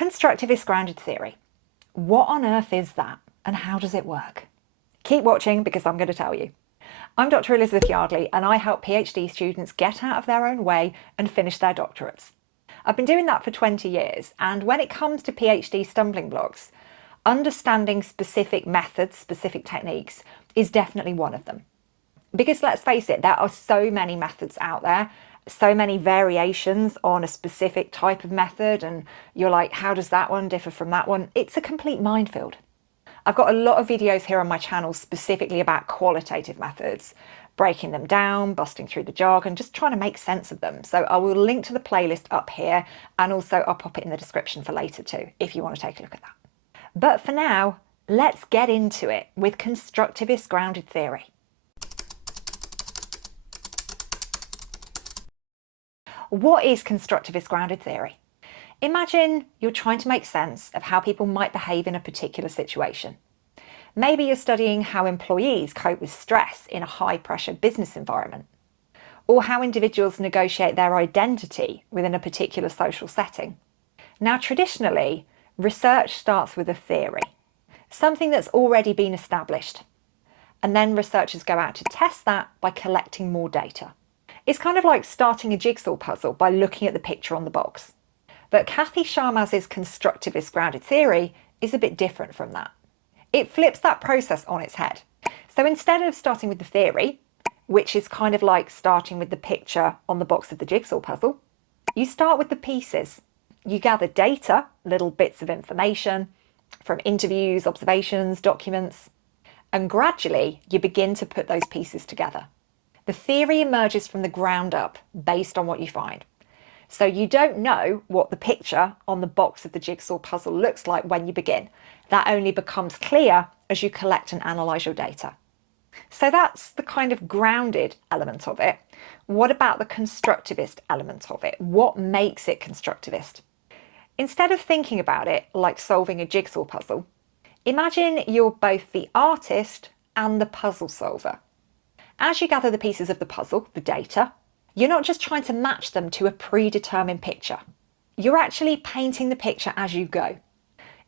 Constructivist grounded theory. What on earth is that and how does it work? Keep watching because I'm going to tell you. I'm Dr Elizabeth Yardley and I help PhD students get out of their own way and finish their doctorates. I've been doing that for 20 years, and when it comes to PhD stumbling blocks, understanding specific methods, specific techniques is definitely one of them. Because let's face it, there are so many methods out there, so many variations on a specific type of method, and you're like, how does that one differ from that one? It's a complete minefield. I've got a lot of videos here on my channel specifically about qualitative methods, breaking them down, busting through the jargon, just trying to make sense of them. So I will link to the playlist up here, and also I'll pop it in the description for later too, if you want to take a look at that. But for now, let's get into it with constructivist grounded theory. What is constructivist grounded theory? Imagine you're trying to make sense of how people might behave in a particular situation. Maybe you're studying how employees cope with stress in a high-pressure business environment, or how individuals negotiate their identity within a particular social setting. Now, traditionally, research starts with a theory, something that's already been established, and then researchers go out to test that by collecting more data. It's kind of like starting a jigsaw puzzle by looking at the picture on the box. But Kathy Charmaz's constructivist grounded theory is a bit different from that. It flips that process on its head. So instead of starting with the theory, which is kind of like starting with the picture on the box of the jigsaw puzzle, you start with the pieces. You gather data, little bits of information from interviews, observations, documents, and gradually you begin to put those pieces together. The theory emerges from the ground up based on what you find. So you don't know what the picture on the box of the jigsaw puzzle looks like when you begin. That only becomes clear as you collect and analyse your data. So that's the kind of grounded element of it. What about the constructivist element of it? What makes it constructivist? Instead of thinking about it like solving a jigsaw puzzle, imagine you're both the artist and the puzzle solver. As you gather the pieces of the puzzle, the data, you're not just trying to match them to a predetermined picture. You're actually painting the picture as you go.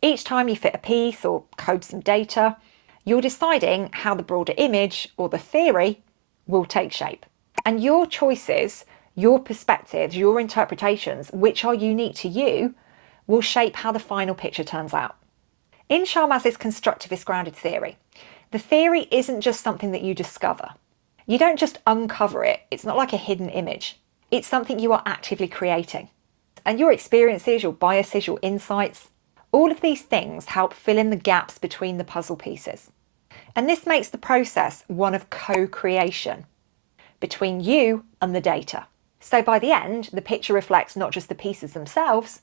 Each time you fit a piece or code some data, you're deciding how the broader image or the theory will take shape. And your choices, your perspectives, your interpretations, which are unique to you, will shape how the final picture turns out. In Charmaz's constructivist grounded theory, the theory isn't just something that you discover. You don't just uncover it. It's not like a hidden image. It's something you are actively creating. And your experiences, your biases, your insights, all of these things help fill in the gaps between the puzzle pieces. And this makes the process one of co-creation between you and the data. So by the end, the picture reflects not just the pieces themselves,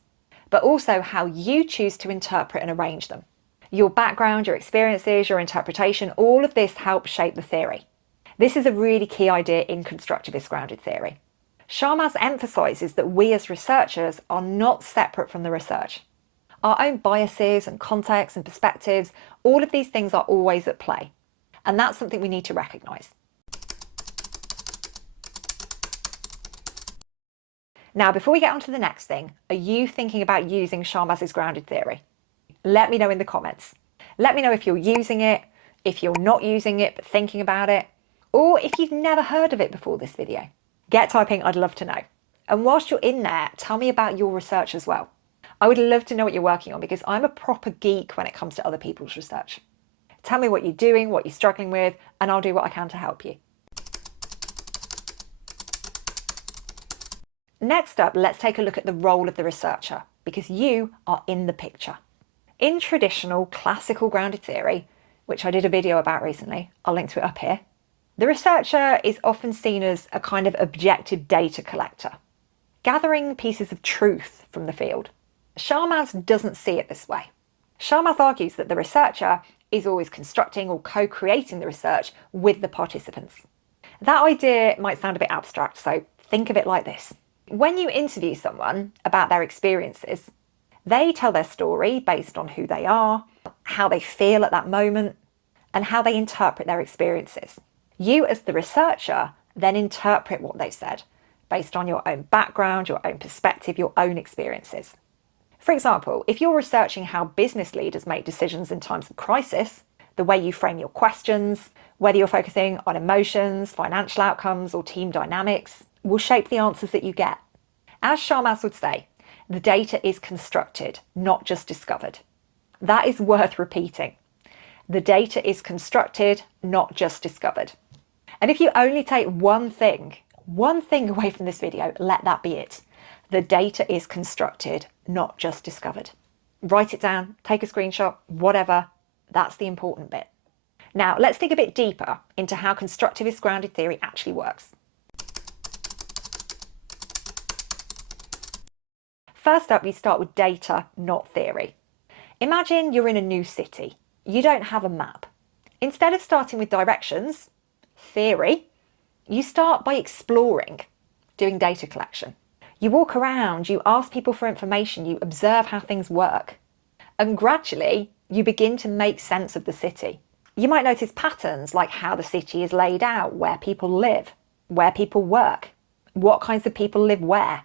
but also how you choose to interpret and arrange them. Your background, your experiences, your interpretation, all of this helps shape the theory. This is a really key idea in constructivist grounded theory. Charmaz emphasises that we as researchers are not separate from the research. Our own biases and contexts and perspectives, all of these things are always at play. And that's something we need to recognise. Now, before we get on to the next thing, are you thinking about using Charmaz's grounded theory? Let me know in the comments. Let me know if you're using it, if you're not using it but thinking about it, or if you've never heard of it before this video. Get typing, I'd love to know. And whilst you're in there, tell me about your research as well. I would love to know what you're working on because I'm a proper geek when it comes to other people's research. Tell me what you're doing, what you're struggling with, and I'll do what I can to help you. Next up, let's take a look at the role of the researcher, because you are in the picture. In traditional classical grounded theory, which I did a video about recently, I'll link to it up here, the researcher is often seen as a kind of objective data collector, gathering pieces of truth from the field. Charmaz doesn't see it this way. Charmaz argues that the researcher is always constructing or co-creating the research with the participants. That idea might sound a bit abstract, so think of it like this. When you interview someone about their experiences, they tell their story based on who they are, how they feel at that moment, and how they interpret their experiences. You as the researcher then interpret what they've said based on your own background, your own perspective, your own experiences. For example, if you're researching how business leaders make decisions in times of crisis, the way you frame your questions, whether you're focusing on emotions, financial outcomes, or team dynamics, will shape the answers that you get. As Charmaz would say, the data is constructed, not just discovered. That is worth repeating. The data is constructed, not just discovered. And if you only take one thing away from this video, let that be it. The data is constructed, not just discovered. Write it down, take a screenshot, whatever. That's the important bit. Now, let's dig a bit deeper into how constructivist grounded theory actually works. First up, we start with data, not theory. Imagine you're in a new city. You don't have a map. Instead of starting with directions, theory, you start by exploring, doing data collection. You walk around, you ask people for information, you observe how things work. And gradually, you begin to make sense of the city. You might notice patterns like how the city is laid out, where people live, where people work, what kinds of people live where,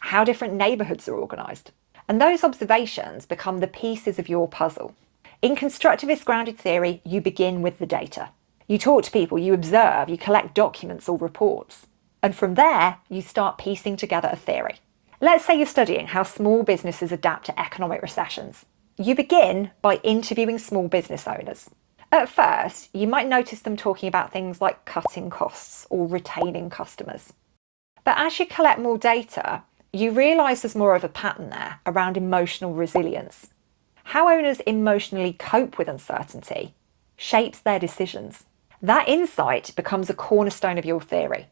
how different neighbourhoods are organised. And those observations become the pieces of your puzzle. In constructivist grounded theory, you begin with the data. You talk to people, you observe, you collect documents or reports. And from there, you start piecing together a theory. Let's say you're studying how small businesses adapt to economic recessions. You begin by interviewing small business owners. At first, you might notice them talking about things like cutting costs or retaining customers. But as you collect more data, you realise there's more of a pattern there around emotional resilience. How owners emotionally cope with uncertainty shapes their decisions. That insight becomes a cornerstone of your theory.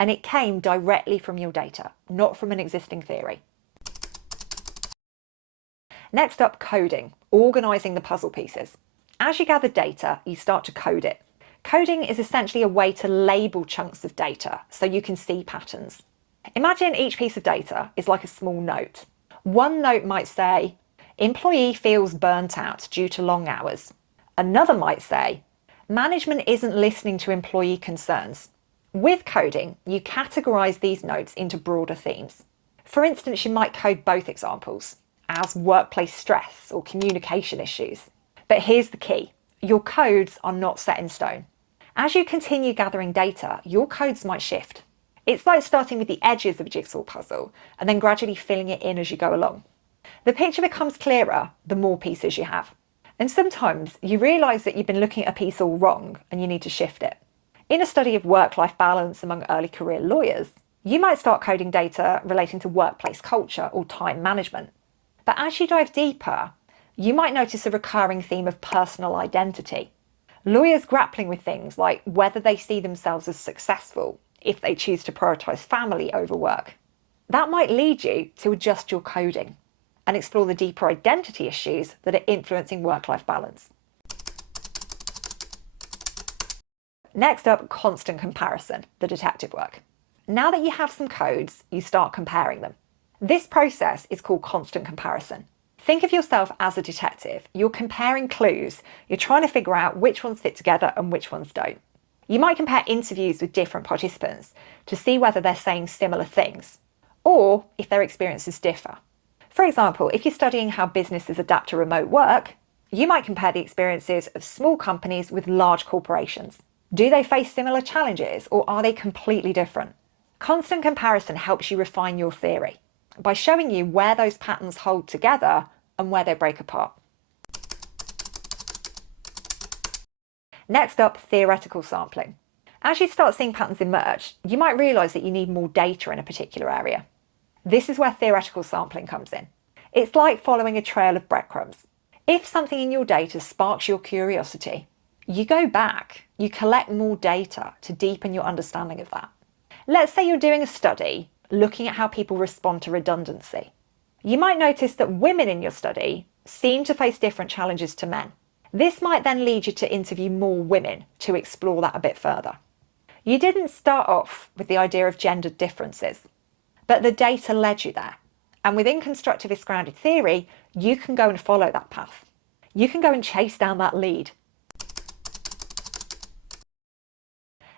And it came directly from your data, not from an existing theory. Next up, coding, organising the puzzle pieces. As you gather data, you start to code it. Coding is essentially a way to label chunks of data so you can see patterns. Imagine each piece of data is like a small note. One note might say, employee feels burnt out due to long hours. Another might say, management isn't listening to employee concerns. With coding, you categorise these notes into broader themes. For instance, you might code both examples as workplace stress or communication issues. But here's the key, your codes are not set in stone. As you continue gathering data, your codes might shift. It's like starting with the edges of a jigsaw puzzle and then gradually filling it in as you go along. The picture becomes clearer the more pieces you have. And sometimes you realise that you've been looking at a piece all wrong and you need to shift it. In a study of work-life balance among early career lawyers, you might start coding data relating to workplace culture or time management. But as you dive deeper, you might notice a recurring theme of personal identity. Lawyers grappling with things like whether they see themselves as successful if they choose to prioritise family over work. That might lead you to adjust your coding and explore the deeper identity issues that are influencing work-life balance. Next up, constant comparison, the detective work. Now that you have some codes, you start comparing them. This process is called constant comparison. Think of yourself as a detective. You're comparing clues. You're trying to figure out which ones fit together and which ones don't. You might compare interviews with different participants to see whether they're saying similar things, or if their experiences differ. For example, if you're studying how businesses adapt to remote work, you might compare the experiences of small companies with large corporations. Do they face similar challenges, or are they completely different? Constant comparison helps you refine your theory by showing you where those patterns hold together and where they break apart. Next up, theoretical sampling. As you start seeing patterns emerge, you might realise that you need more data in a particular area. This is where theoretical sampling comes in. It's like following a trail of breadcrumbs. If something in your data sparks your curiosity, you go back, you collect more data to deepen your understanding of that. Let's say you're doing a study looking at how people respond to redundancy. You might notice that women in your study seem to face different challenges to men. This might then lead you to interview more women to explore that a bit further. You didn't start off with the idea of gendered differences, but the data led you there. And within constructivist grounded theory, you can go and follow that path. You can go and chase down that lead.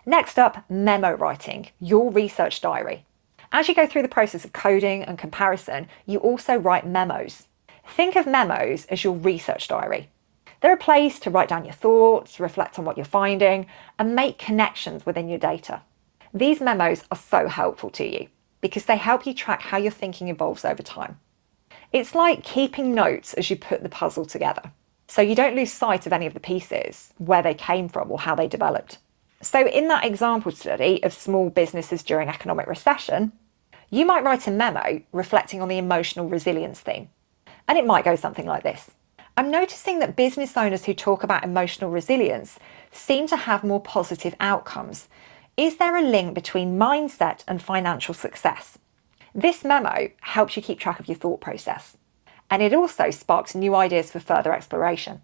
Next up, memo writing, your research diary. As you go through the process of coding and comparison, you also write memos. Think of memos as your research diary. They're a place to write down your thoughts, reflect on what you're finding, and make connections within your data. These memos are so helpful to you because they help you track how your thinking evolves over time. It's like keeping notes as you put the puzzle together, so you don't lose sight of any of the pieces, where they came from or how they developed. So in that example study of small businesses during economic recession, you might write a memo reflecting on the emotional resilience theme. And it might go something like this. I'm noticing that business owners who talk about emotional resilience seem to have more positive outcomes. Is there a link between mindset and financial success? This memo helps you keep track of your thought process, and it also sparks new ideas for further exploration.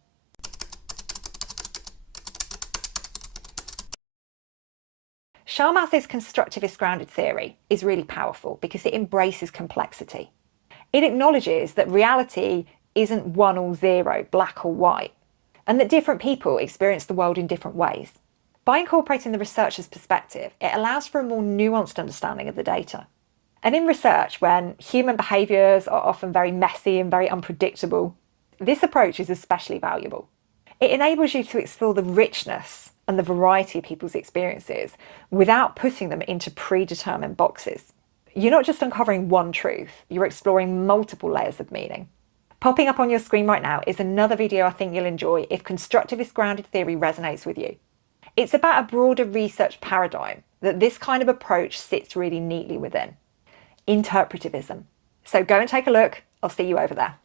Charmaz's constructivist grounded theory is really powerful because it embraces complexity. It acknowledges that reality isn't 1 or 0, black or white, and that different people experience the world in different ways. By incorporating the researcher's perspective, it allows for a more nuanced understanding of the data. And in research, when human behaviours are often very messy and very unpredictable, this approach is especially valuable. It enables you to explore the richness and the variety of people's experiences without putting them into predetermined boxes. You're not just uncovering one truth, you're exploring multiple layers of meaning. Popping up on your screen right now is another video I think you'll enjoy if constructivist grounded theory resonates with you. It's about a broader research paradigm that this kind of approach sits really neatly within: interpretivism. So go and take a look. I'll see you over there.